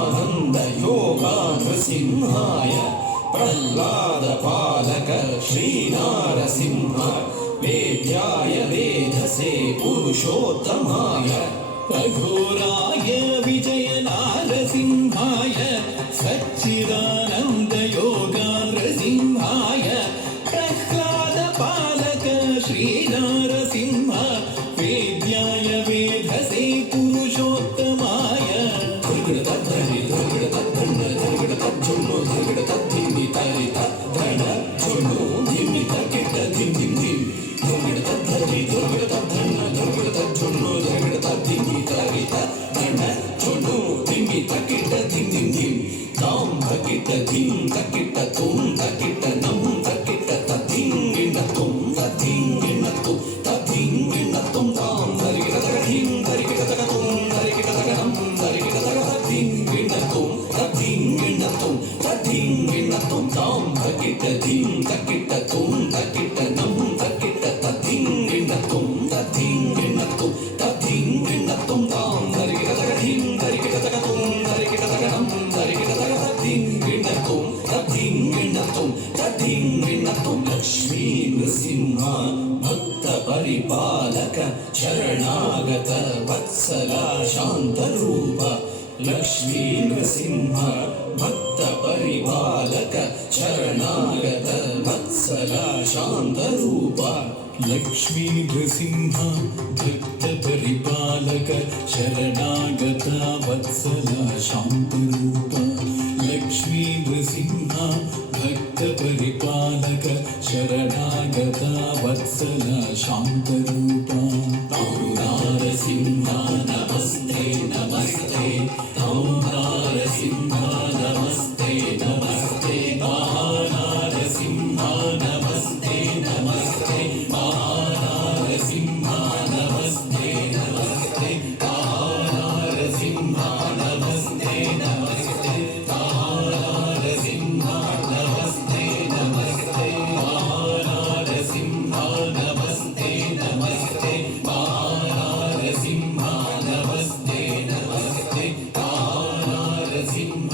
आनंद योगा नृसिंहाय प्रह्लाद पालक श्री नारसिंह वेद्याय वेधसे पुरुषोत्तमाय अघोराय विजय नारसिंहाय सच्चिदानंद योगा नृसिंहाय प्रह्लाद पालक श्री नारसिंह वेद्याय वेधसे पुरुषोत्तमाय लक्ष्मी नृसिंह भक्त परिपालक शरणागत वत्सला शांत रूप लक्ष्मी नृसिंह भक्त परिपालक शरणागत वत्सला शांत रूप लक्ष्मी नृसिंह भक्त परिपालक शरणागत वत्सला शांत रूप लक्ष्मी नृसिंह भक्त परिपालक शरणागत वत्सला शांत रूप नारसिंह नमस्ते नमस्ते नारसिंह नमस्ते नमस्ते नारसिंह नमस्ते नमस्ते नारसिंह नमस्ते नमस्ते नारसिंह नमस्ते नमस्ते नारसिंह नमस्ते नमस्ते नारसिंह नमस्ते नमस्ते नारसिंह नमस्ते नमस्ते नारसिंह